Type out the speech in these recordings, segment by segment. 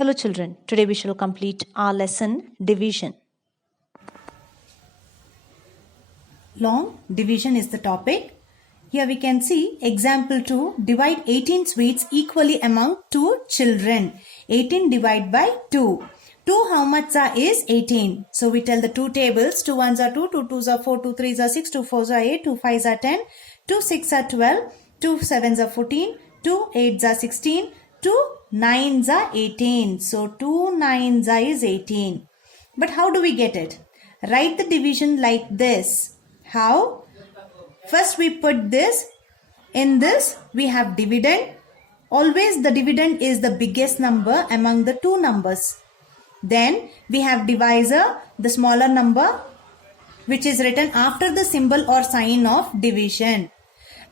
Hello children, today we shall complete our lesson division. Long division is the topic. Here we can see example 2. Divide 18 sweets equally among 2 children. 18 divided by 2. 2 how much is 18? So we tell the two tables. 2 ones are 2, 2 twos are 4, 2 threes are 6, 2 fours are 8, 2 fives are 10, 2 six are 12, 2 sevens are 14, 2 eights are 16, 2 nines are 18. So 2 nines is 18. But how do we get it? Write the division like this. How? First we put this. In this we have dividend. Always the dividend is the biggest number among the two numbers. Then we have divisor, the smaller number, which is written after the symbol or sign of division.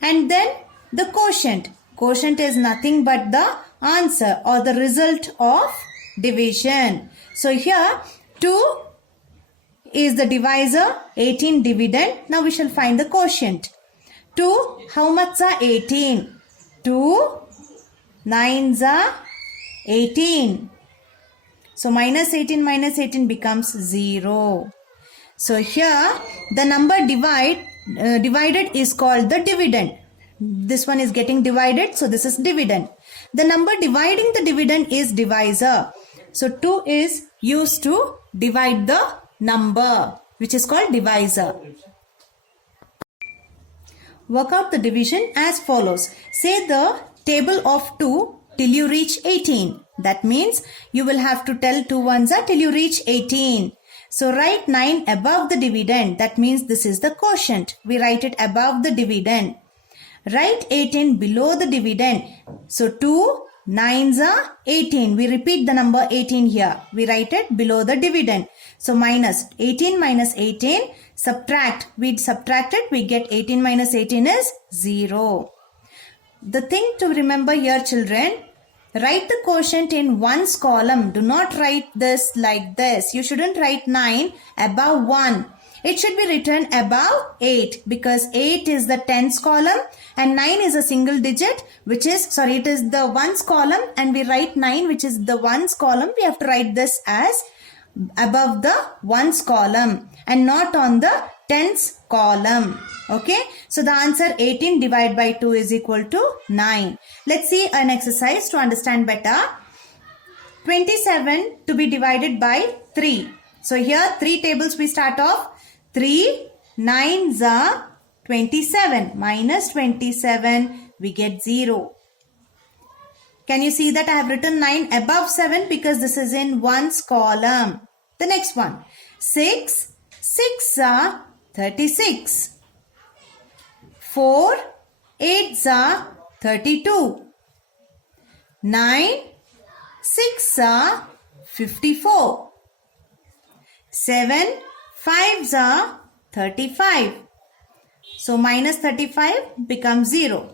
And then the quotient. Quotient is nothing but the answer or the result of division. So here 2 is the divisor, 18 dividend. Now we shall find the quotient. 2 how much are 18? 2 nines are 18. So minus 18 becomes 0. So here the number divided is called the dividend. This one is getting divided, so this is dividend. The number dividing the dividend is divisor. So 2 is used to divide the number, which is called divisor. Work out the division as follows. Say the table of 2 till you reach 18. That means you will have to tell 2 ones are till you reach 18. So write 9 above the dividend. That means this is the quotient. We write it above the dividend. Write 18 below the dividend. So 2 nines are 18. We repeat the number 18 here. We write it below the dividend. So minus 18 minus 18. Subtract. We subtract it. We get 18 minus 18 is 0. The thing to remember here, children, write the quotient in ones column. Do not write this like this. You shouldn't write 9 above 1. It should be written above 8 because 8 is the tens column and 9 is a single digit, which is, it is the ones column, and we write 9, which is the ones column. We have to write this as above the ones column and not on the tens column. Okay, so the answer 18 divided by 2 is equal to 9. Let's see an exercise to understand better. 27 to be divided by 3. So here 3 tables we start off. 3 nines are 27. Minus 27 we get 0. Can you see that I have written 9 above 7 because this is in ones column. The next one. 6 are 36. 4 eights are 32. 9 6 are 54. 7 fives are 35. So minus 35 becomes 0.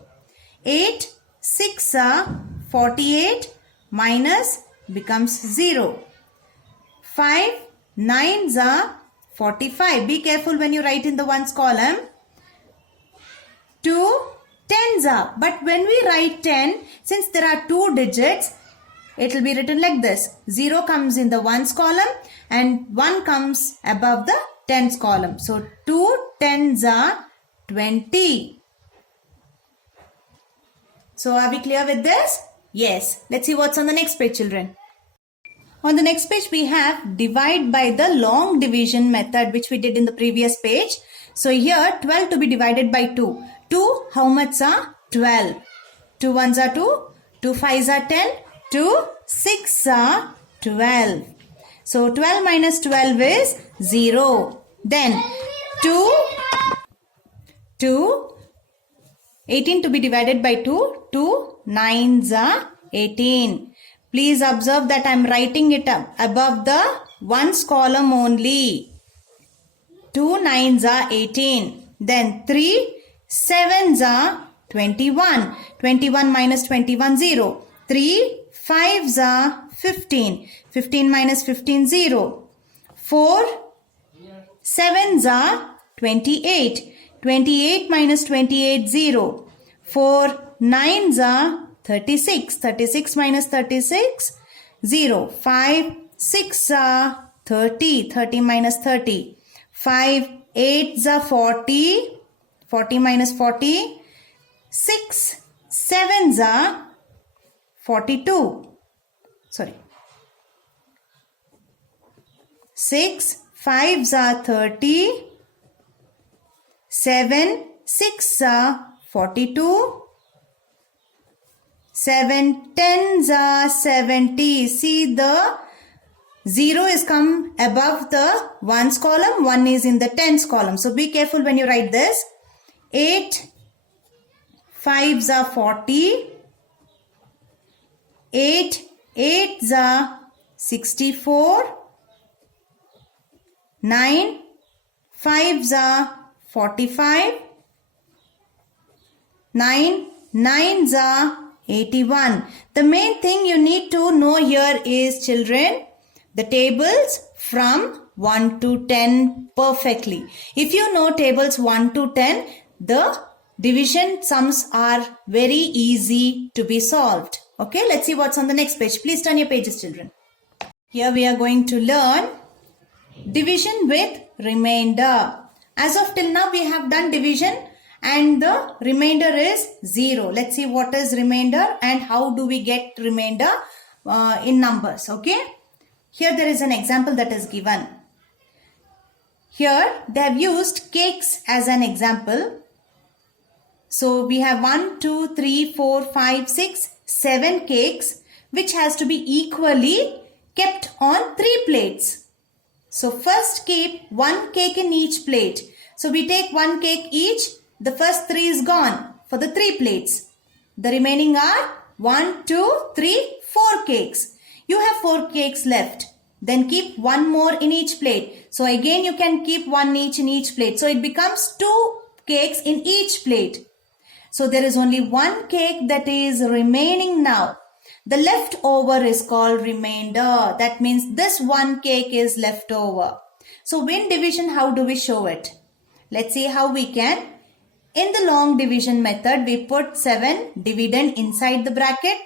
8 6 are 48. Minus becomes 0. 5 nines are 45. Be careful when you write in the ones column. 2 tens are. But when we write 10, since there are 2 digits, it will be written like this. 0 comes in the ones column and 1 comes above the tens column. So 2 tens are 20. So are we clear with this? Yes. Let's see what's on the next page, children. On the next page, we have divide by the long division method, which we did in the previous page. So here 12 to be divided by 2. 2 how much are 12? 2 ones are 2. 2 fives are 10. 2 6 are 12. So 12 minus 12 is 0. Then 18 to be divided by 2. 2 nines are 18. Please observe that I am writing it up above the ones column only. 2 nines are 18. Then 3 sevens are 21. 21 minus 21 0. 3 fives are 15. 15 minus 15 0. 4 sevens are 28. 28 minus 28 0. 4 nines are 36. 36 minus 36 0. 5 6 are 30. 30 minus 30. 5 8 are 40. 40 minus 40. 6 7 are 42. Sorry. 6 5s are 30. 7 6 are 42. 7 10s are 70. See, the 0 is come above the ones column, 1 is in the tens column. So be careful when you write this. 8 5s are 40. 8 8s are 64. 9 5s are 45. 9 9s are 81. The main thing you need to know here is, children, the tables from 1 to 10 perfectly. If you know tables 1 to 10, the division sums are very easy to be solved. Okay, let's see what's on the next page. Please turn your pages, children. Here we are going to learn division with remainder. As of till now, we have done division and the remainder is 0. Let's see what is remainder and how do we get remainder in numbers. Okay. Here there is an example that is given. Here they have used cakes as an example. So we have 1, 2, 3, 4, 5, 6, 7 cakes which has to be equally kept on 3 plates. So first keep 1 cake in each plate. So we take 1 cake each. The first 3 is gone for the 3 plates. The remaining are 1, 2, 3, 4 cakes. You have 4 cakes left. Then keep 1 more in each plate. So again you can keep 1 each in each plate. So it becomes 2 cakes in each plate. So there is only 1 cake that is remaining now. The leftover is called remainder. That means this 1 cake is left over. So in division, how do we show it? Let's see how we can. In the long division method, we put 7 dividend inside the bracket,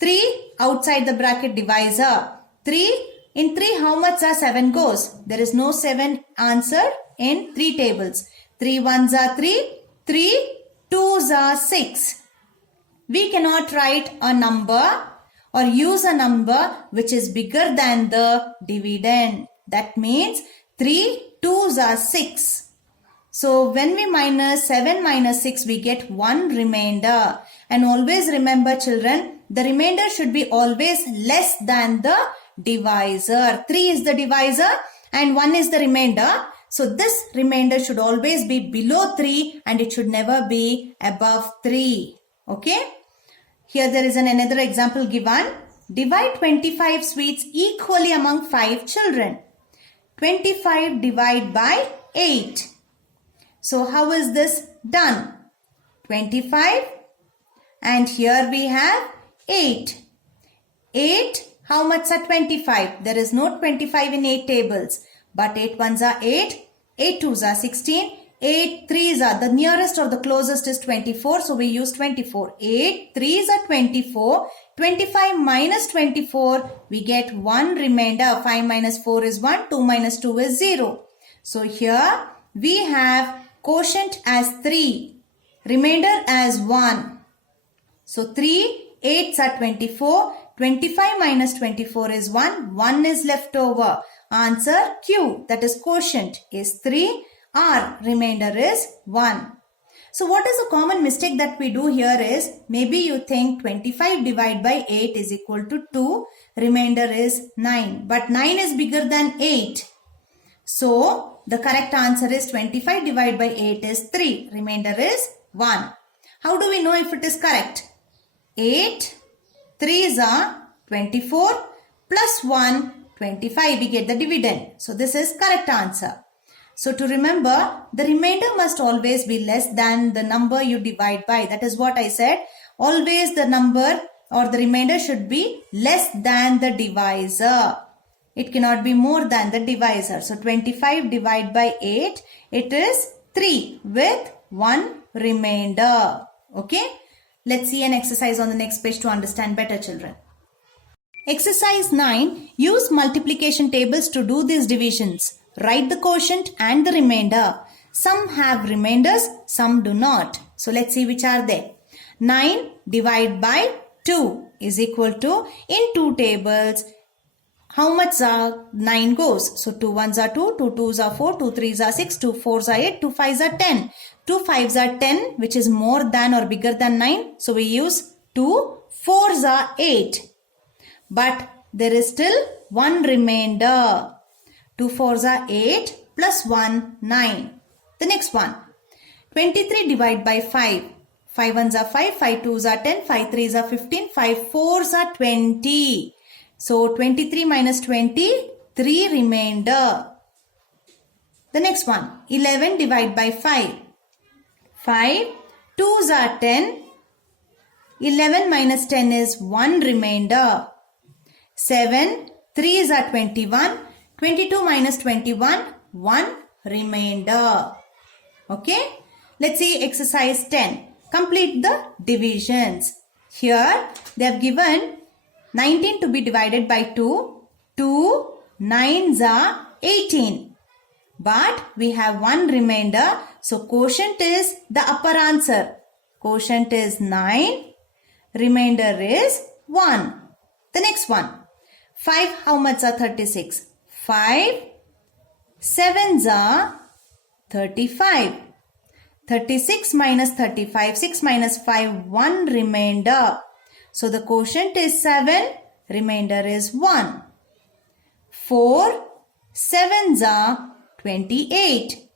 3 outside the bracket divisor. 3 in 3, how much are 7 goes? There is no 7 answer in 3 tables. 3 ones are 3, 3 2s are 6. We cannot write a number or use a number which is bigger than the dividend. That means 3 2s are 6. So when we minus 7 minus 6, we get 1 remainder. And always remember, children, the remainder should be always less than the divisor. 3 is the divisor and 1 is the remainder. So this remainder should always be below 3 and it should never be above 3. Okay. Here there is another example given. Divide 25 sweets equally among 5 children. 25 divide by 8. So how is this done? 25 and here we have 8. 8, how much are 25? There is no 25 in 8 tables. But 8 ones are 8, 8 twos are 16, 8 threes are the nearest or the closest is 24. So we use 24. 8 threes are 24. 25 minus 24, we get 1 remainder. 5 minus 4 is 1, 2 minus 2 is 0. So here we have quotient as 3, remainder as 1. So 3 8s are 24. 25 minus 24 is 1. 1 is left over. Answer Q, that is quotient, is 3. R, remainder is 1. So what is a common mistake that we do here is, maybe you think 25 divided by 8 is equal to 2. Remainder is 9. But 9 is bigger than 8. So the correct answer is 25 divided by 8 is 3. Remainder is 1. How do we know if it is correct? 8, 3s are 24 plus 1, 25. We get the dividend. So this is correct answer. So to remember, the remainder must always be less than the number you divide by. That is what I said. Always the number or the remainder should be less than the divisor. It cannot be more than the divisor. So 25 divided by 8, it is 3 with 1 remainder. Okay. Let's see an exercise on the next page to understand better, children. Exercise 9. Use multiplication tables to do these divisions. Write the quotient and the remainder. Some have remainders, some do not. So let's see which are they. 9 divided by 2 is equal to, in two tables, how much 9 goes? So 2 ones are 2, 2 twos are 4, 2 threes are 6, 2 fours are 8, 2 fives are 10. 2 fives are 10, which is more than or bigger than 9. So we use 2 fours are 8. But there is still one remainder. 2 fours are 8 plus 1, 9. The next one. 23 divided by 5. 5 ones are 5, 5 twos are 10, 5 threes are 15, 5 fours are 20. So 23 minus 20, 3 remainder. The next one. 11 divided by 5. 5 twos are 10. 11 minus 10 is 1 remainder. 7 threes are 21. 22 minus 21, 1 remainder. Okay. Let's see exercise 10. Complete the divisions. Here they have given 19 to be divided by 2. 2 nines are 18. But we have 1 remainder. So quotient is the upper answer. Quotient is 9. Remainder is 1. The next one. 5 how much are 36? 5 sevens are 35. 36 minus 35. 6 minus 5. 1 remainder. So the quotient is 7. Remainder is 1. 4 sevens are 28.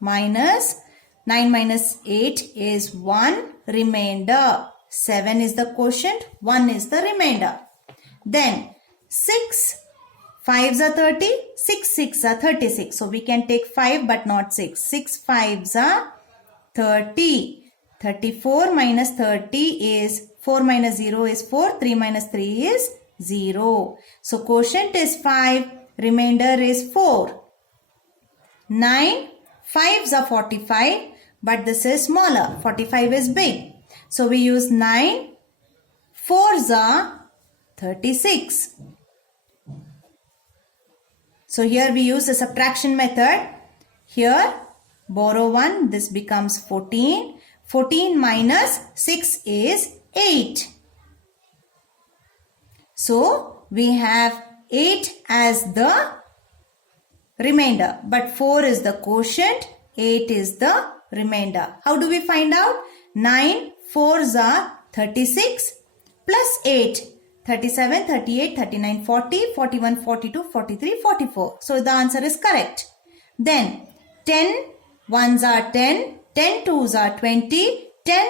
Minus 9 minus 8 is 1 remainder. 7 is the quotient. 1 is the remainder. Then 6 fives are 30. 6 6 are 36. So we can take 5 but not 6. 6 fives are 30. 34 minus 30 is 4 minus 0 is 4. 3 minus 3 is 0. So quotient is 5. Remainder is 4. 9 fives are 45. But this is smaller. 45 is big. So we use 9. Fours are 36. So here we use the subtraction method. Here borrow 1. This becomes 14. 14 minus 6 is 8. So we have 8 as the remainder. But 4 is the quotient. 8 is the remainder. How do we find out? 9 fours are 36 plus 8. 37, 38, 39, 40, 41, 42, 43, 44. So the answer is correct. Then 10 ones are 10. 10 twos are 20. 10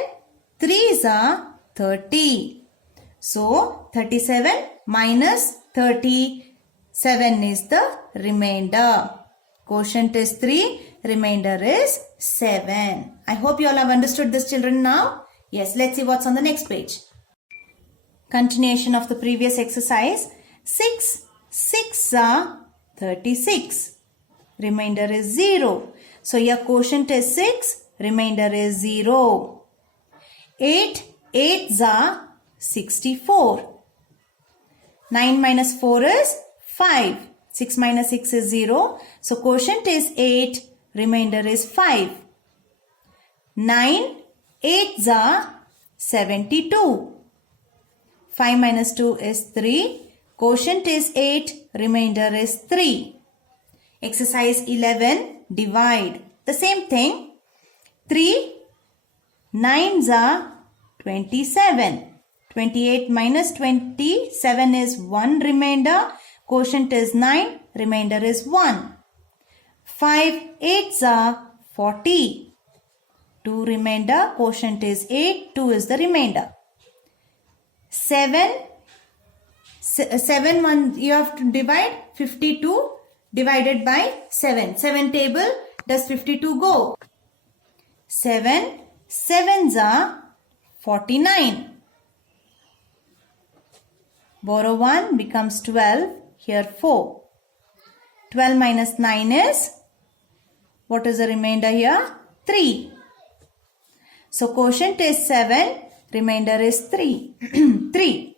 threes are 30. So 37 minus 37 is the remainder. Quotient is 3. Remainder is 7. I hope you all have understood this, children, now. Yes, let's see what's on the next page. Continuation of the previous exercise. 6 6 are 36. Remainder is 0. So your quotient is 6. Remainder is 0. 8 8s are 64. 9 minus 4 is 5. 6 minus 6 is 0. So quotient is 8. Remainder is 5. 9 8s are 72. 5 minus 2 is 3. Quotient is 8. Remainder is 3. Exercise 11. Divide. The same thing. 3 9s are 27. 28 minus 27 is 1 remainder. Quotient is 9. Remainder is 1. 5 8s are 40. 2 remainder. Quotient is 8. 2 is the remainder. 7 1 you have to divide. 52 divided by 7. 7 table, does 52 go? 7 sevens are 49. Borrow 1 becomes 12. Here 4. 12 minus 9 is, what is the remainder here? 3. So quotient is 7. Remainder is 3. 3.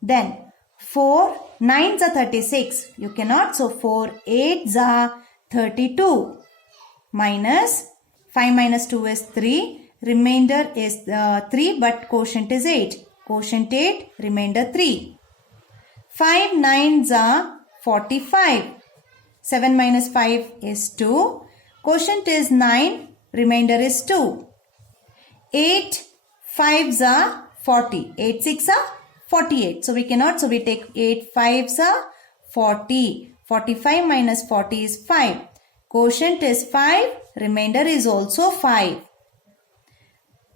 Then 4 9s are 36. You cannot. So 4 8s are 32. Minus 5 minus 2 is 3. Remainder is 3 but quotient is 8. Quotient 8. Remainder 3. 5 9s are 45. 7 minus 5 is 2. Quotient is 9. Remainder is 2. 8 5s are 40. 8 6 are 48. So we cannot. So we take 8 5s are 40. 45 minus 40 is 5. Quotient is 5. Remainder is also 5.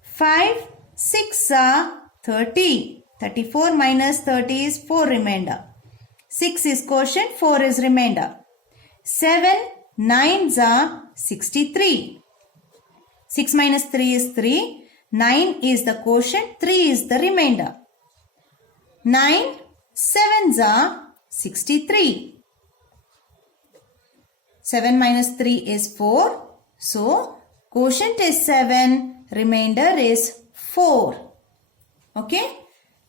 5 6 are 30. 34 minus 30 is 4 remainder. 6 is quotient, 4 is remainder. 7 9s are 63. 6 minus 3 is 3. 9 is the quotient, 3 is the remainder. 9 7s are 63. 7 minus 3 is 4. So, quotient is 7, remainder is 4. Okay?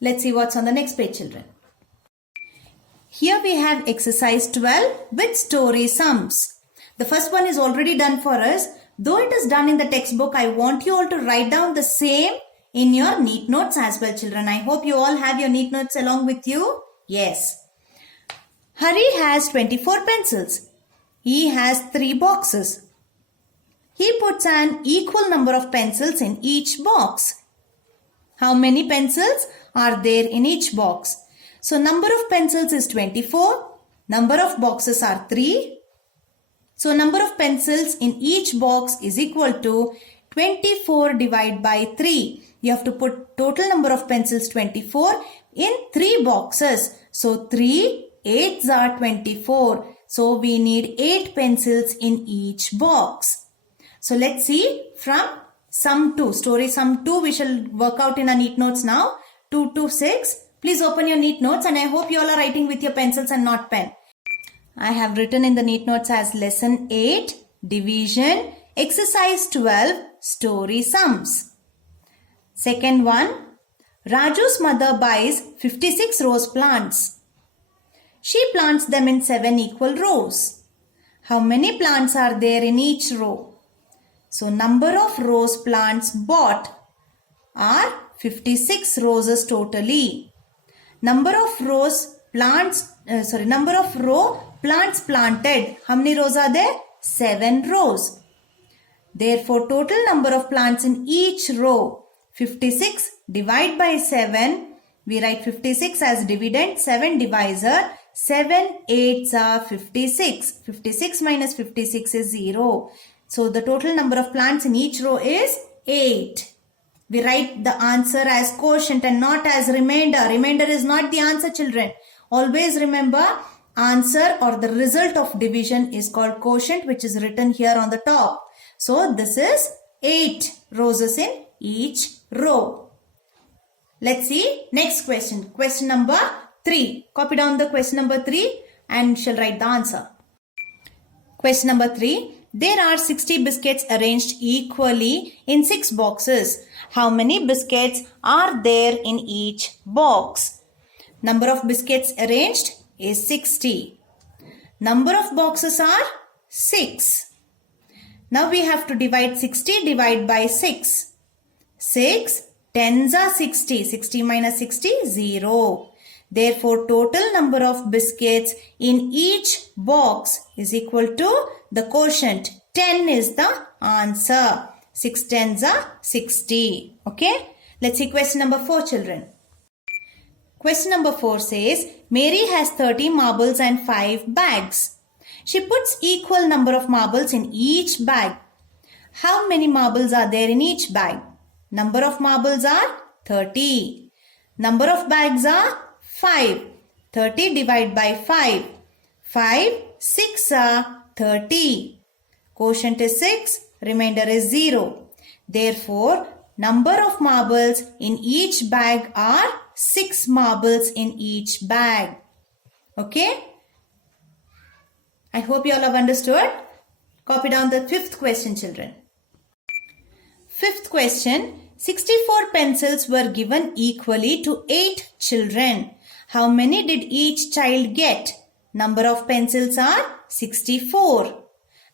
Let's see what's on the next page, children. Here we have exercise 12 with story sums. The first one is already done for us. Though it is done in the textbook, I want you all to write down the same in your neat notes as well, children. I hope you all have your neat notes along with you. Yes. Hari has 24 pencils. He has 3 boxes. He puts an equal number of pencils in each box. How many pencils are there in each box? So number of pencils is 24. Number of boxes are 3. So number of pencils in each box is equal to 24 divided by 3. You have to put total number of pencils 24 in 3 boxes. So 3 8s are 24. So we need 8 pencils in each box. So let's see from sum 2. Story sum 2 we shall work out in our neat notes now. 2 to 6. Please open your neat notes and I hope you all are writing with your pencils and not pen. I have written in the neat notes as lesson 8, division, exercise 12, story sums. Second one, Raju's mother buys 56 rose plants. She plants them in 7 equal rows. How many plants are there in each row? So number of rose plants bought are 56 roses totally. Number of row plants planted. How many rows are there? 7 rows. Therefore, total number of plants in each row, 56 divided by 7. We write 56 as dividend, 7 divisor. 7 8s are 56. 56 minus 56 is 0. So, the total number of plants in each row is 8. We write the answer as quotient and not as remainder. Remainder is not the answer, children. Always remember, answer or the result of division is called quotient, which is written here on the top. So, this is 8 roses in each row. Let's see next question. Question number 3. Copy down the question number 3 and shall write the answer. Question number 3. There are 60 biscuits arranged equally in 6 boxes. How many biscuits are there in each box? Number of biscuits arranged is 60. Number of boxes are 6. Now we have to divide 60 divided by 6. 6 10s are 60. 60 minus 60 0. Therefore, total number of biscuits in each box is equal to the quotient. 10 is the answer. 6 10s are 60. Okay. Let's see question number 4, children. Question number 4 says, Mary has 30 marbles and 5 bags. She puts equal number of marbles in each bag. How many marbles are there in each bag? Number of marbles are 30. Number of bags are 5. 30 divided by 5. 5 6 are 30. Quotient is 6. Remainder is 0. Therefore, number of marbles in each bag are 6 marbles in each bag. Okay? I hope you all have understood. Copy down the 5th question, children. 5th question. 64 pencils were given equally to 8 children. How many did each child get? Number of pencils are 64.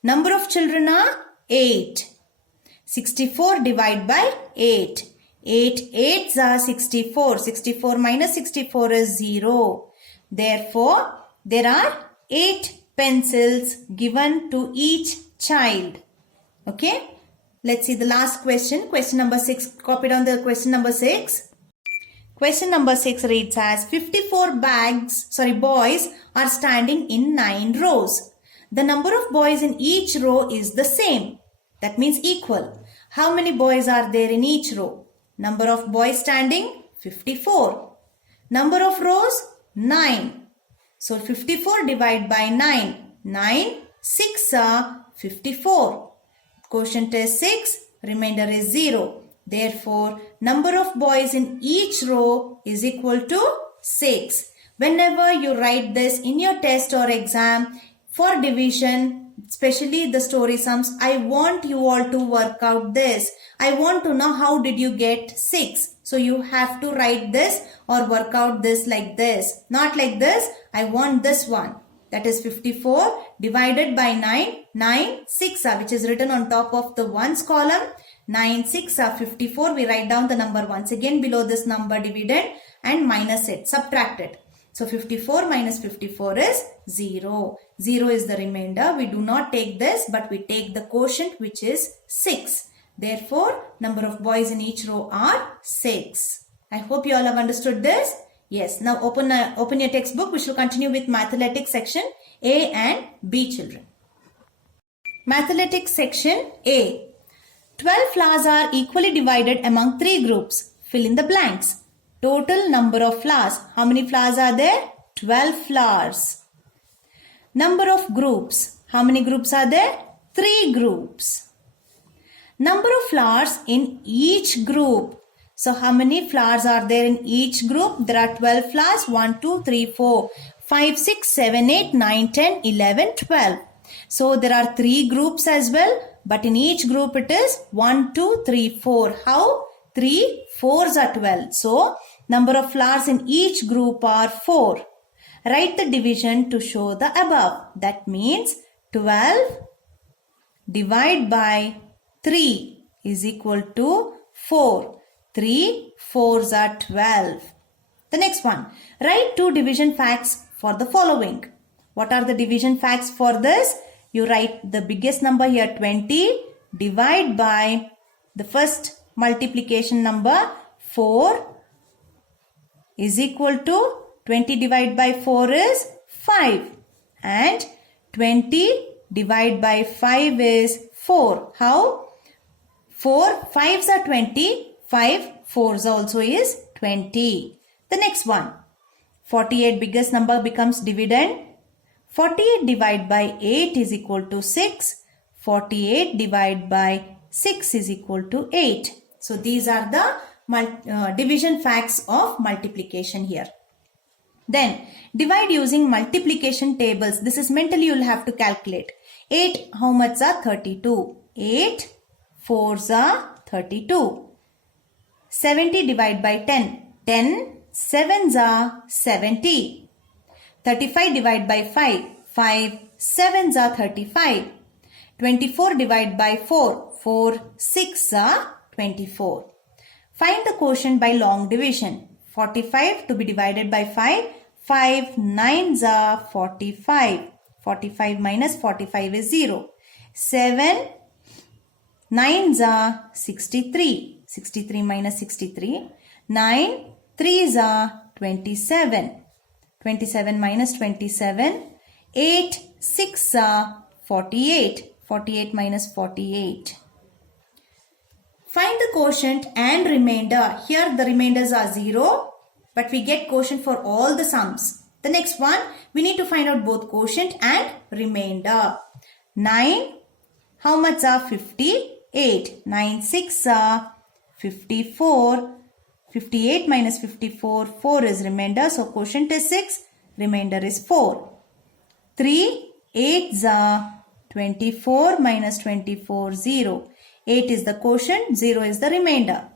Number of children are 8. 64 divided by 8. 8 8s are 64. 64 minus 64 is 0. Therefore, there are 8 pencils given to each child. Okay. Let's see the last question. Question number 6. Copied on the question number 6. Question number 6 reads as 54 boys are standing in 9 rows. The number of boys in each row is the same. That means equal. How many boys are there in each row? Number of boys standing 54. Number of rows 9. So 54 divided by 9. 9 6 are 54. Quotient is 6. Remainder is 0. Therefore, number of boys in each row is equal to 6. Whenever you write this in your test or exam for division, especially the story sums, I want you all to work out this. I want to know how did you get 6. So you have to write this or work out this like this. Not like this. I want this one. That is 54 divided by 9. 9 6 which is written on top of the ones column. 9 6 are 54. We write down the number once again below this number dividend and minus it. Subtract it. So 54 minus 54 is 0. 0 is the remainder. We do not take this but we take the quotient which is 6. Therefore, number of boys in each row are 6. I hope you all have understood this. Yes. Now open your textbook. We shall continue with Mathematics section A and B children. Mathematics section A. 12 flowers are equally divided among 3 groups. Fill in the blanks. Total number of flowers. How many flowers are there? 12 flowers. Number of groups. How many groups are there? 3 groups. Number of flowers in each group. So how many flowers are there in each group? There are 12 flowers. 1, 2, 3, 4, 5, 6, 7, 8, 9, 10, 11, 12. So there are 3 groups as well. But in each group it is 1, 2, 3, 4. How? 3 4s are 12. So number of flowers in each group are 4. Write the division to show the above. That means 12 divided by 3 is equal to 4. 3 4s are 12. The next one. Write 2 division facts for the following. What are the division facts for this? You write the biggest number here 20. Divide by the first multiplication number 4 is equal to 20 divided by 4 is 5. And 20 divided by 5 is 4. How? 4 5s are 20. 5 4s also is 20. The next one. 48 biggest number becomes dividend. 48 divided by 8 is equal to 6. 48 divided by 6 is equal to 8. So these are the division facts of multiplication here. Then divide using multiplication tables. This is mentally you will have to calculate. 8 how much are 32? 8 4s are 32. 70 divided by 10. 10 7s are 70. 35 divided by 5. 5 7s are 35. 24 divided by 4. 4 6 are 24. Find the quotient by long division. 45 to be divided by 5. 5 9s are 45. 45 minus 45 is 0. 7 9s are 63. 63 minus 63. 9 3s are 27. 27 minus 27. 8 6 are 48. 48 minus 48. Find the quotient and remainder. Here the remainders are 0. But we get quotient for all the sums. The next one, we need to find out both quotient and remainder. 9, how much are 58? 9 6 are 54. 58 minus 54, 4 is remainder. So quotient is 6, remainder is 4. 3 8s are 24 minus 24, 0. 8 is the quotient, 0 is the remainder.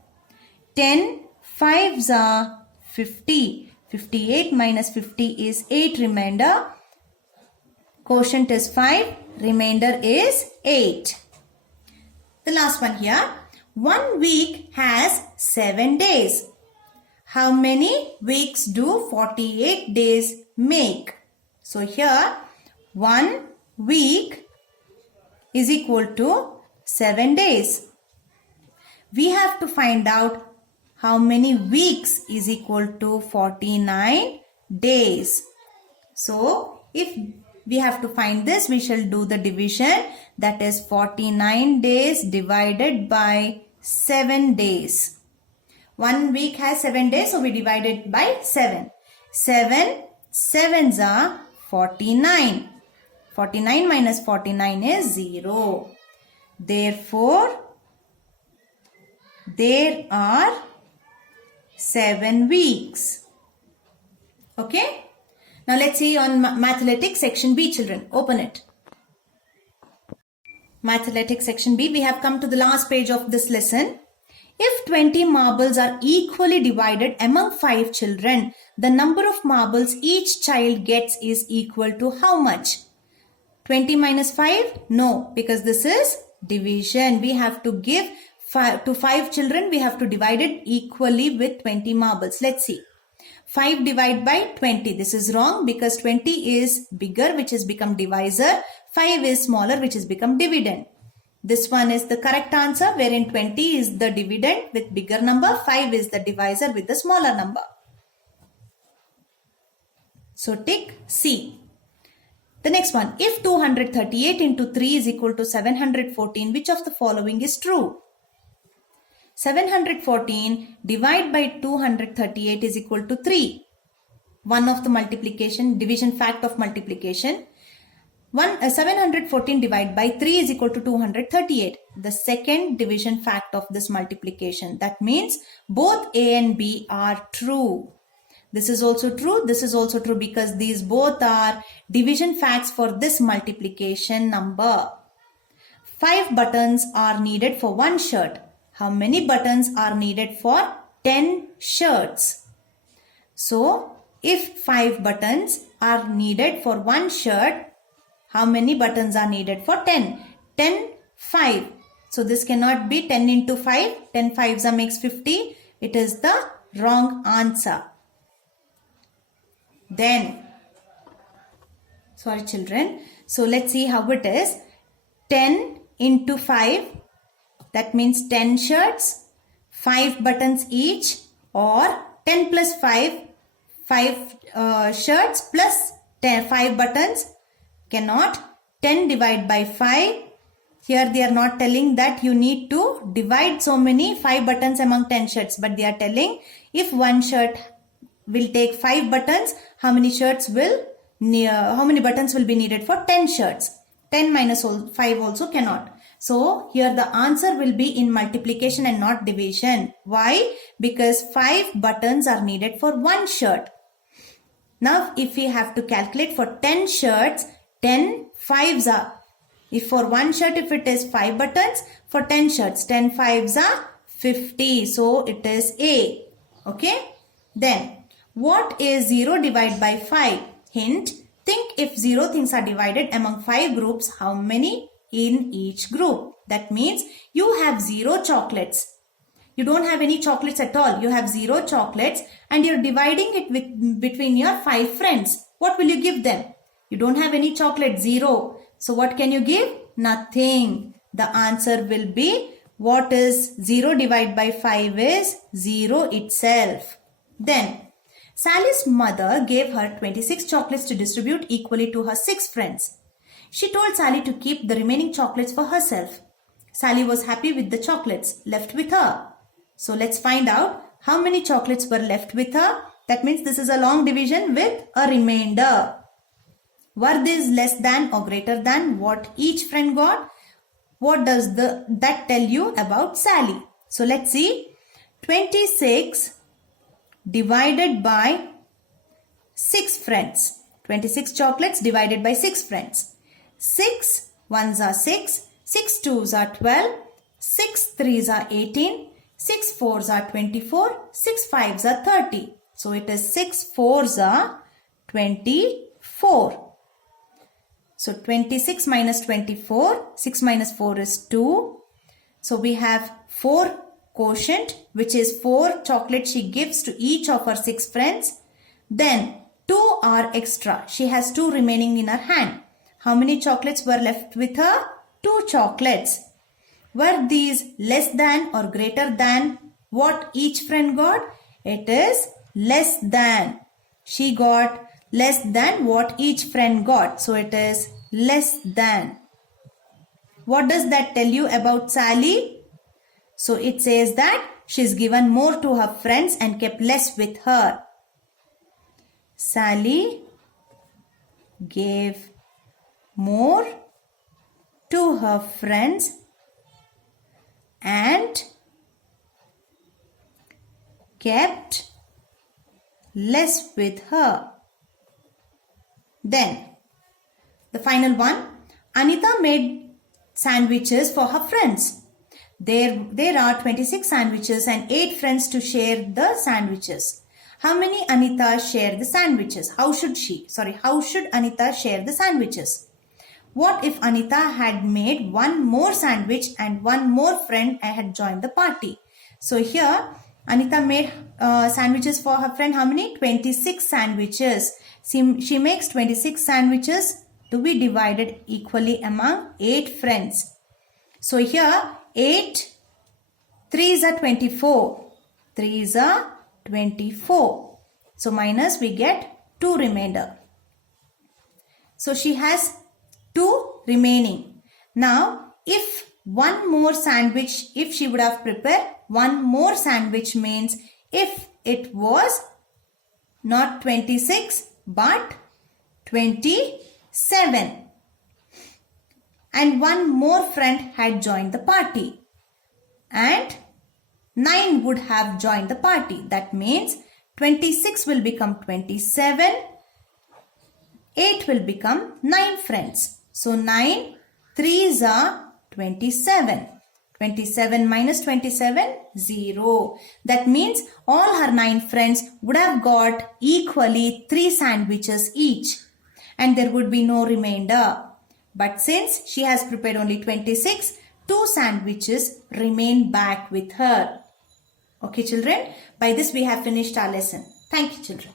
10 5s are 50. 58 minus 50 is 8 remainder. Quotient is 5. Remainder is 8. The last one here. 1 week has 7 days. How many weeks do 48 days make? So here 1 week is equal to 7 days. We have to find out how many weeks is equal to 49 days. So if we have to find this, we shall do the division, that is 49 days divided by 7 days. 1 week has 7 days, so we divide it by 7. 7 sevens are 49. 49 minus 49 is 0. Therefore, there are 7 weeks. Okay? Now let's see on Mathletics section B, children. Open it. Mathletics section B, we have come to the last page of this lesson. If 20 marbles are equally divided among 5 children, the number of marbles each child gets is equal to how much? 20 minus 5? No, because this is division. We have to give to 5 children, we have to divide it equally with 20 marbles. Let's see. 5 divided by 20. This is wrong because 20 is bigger, which has become divisor. 5 is smaller, which has become dividend. This one is the correct answer, wherein 20 is the dividend with bigger number, 5 is the divisor with the smaller number. So tick C. The next one, if 238 into 3 is equal to 714, which of the following is true? 714 divided by 238 is equal to 3. One of the multiplication, division fact of multiplication. 714 divided by 3 is equal to 238. The second division fact of this multiplication. That means both A and B are true. This is also true. This is also true because these both are division facts for this multiplication number. 5 buttons are needed for one shirt. How many buttons are needed for 10 shirts? So, if 5 buttons are needed for one shirt, how many buttons are needed for 10? 10, 5. So, this cannot be 10 into 5. 10 fives makes 50. It is the wrong answer. Then, sorry children. So, let's see how it is. 10 into 5. That means 10 shirts, 5 buttons each, or 10 plus 5, 5 shirts plus 5 buttons. Cannot. 10 divided by 5. Here they are not telling that you need to divide so many 5 buttons among 10 shirts. But they are telling if one shirt will take 5 buttons, how many buttons will be needed for 10 shirts. 10 minus 5 also cannot. So, here the answer will be in multiplication and not division. Why? Because 5 buttons are needed for one shirt. Now, if we have to calculate for 10 shirts, 10 fives are. If for one shirt, if it is 5 buttons, for 10 shirts, 10 fives are 50. So, it is A. Okay? Then, what is 0 divided by 5? Hint, think if 0 things are divided among 5 groups, how many in each group? That means you have 0 chocolates. You don't have any chocolates at all. You have 0 chocolates and you're dividing it between your 5 friends. What will you give them? You don't have any chocolate, 0. So what can you give? Nothing. The answer will be, what is 0 divided by 5 is 0 itself. Then, Sally's mother gave her 26 chocolates to distribute equally to her 6 friends. She told Sally to keep the remaining chocolates for herself. Sally was happy with the chocolates left with her. So let's find out how many chocolates were left with her. That means this is a long division with a remainder. Were these less than or greater than what each friend got? What does that tell you about Sally? So let's see. 26 divided by 6 friends. 26 chocolates divided by 6 friends. 6 ones are 6, 6 twos are 12, 6 threes are 18, 6 fours are 24, 6 fives are 30. So it is 6 fours are 24. So 26 minus 24, 6 minus 4 is 2. So we have 4 quotient, which is 4 chocolates she gives to each of her 6 friends. Then 2 are extra. She has 2 remaining in her hand. How many chocolates were left with her? 2 chocolates. Were these less than or greater than what each friend got? It is less than. She got less than what each friend got. So it is less than. What does that tell you about Sally? So it says that she's given more to her friends and kept less with her. Sally gave more to her friends and kept less with her. Then the final one, Anita made sandwiches for her friends. There are 26 sandwiches and 8 friends to share the sandwiches. How many Anita share the sandwiches? How should Anita share the sandwiches? What if Anita had made one more sandwich and one more friend had joined the party? So here Anita made sandwiches for her friend. How many? 26 sandwiches. She makes 26 sandwiches to be divided equally among 8 friends. So here 8 3s are 24. 3s are 24. So minus we get 2 remainder. So she has 2 remaining. Now if one more sandwich, if she would have prepared one more sandwich, means if it was not 26 but 27 and one more friend had joined the party and 9 would have joined the party. That means 26 will become 27, 8 will become 9 friends. So 9 3s are 27. 27 minus 27, 0. That means all her 9 friends would have got equally 3 sandwiches each and there would be no remainder. But since she has prepared only 26, 2 sandwiches remain back with her. Okay children, by this we have finished our lesson. Thank you children.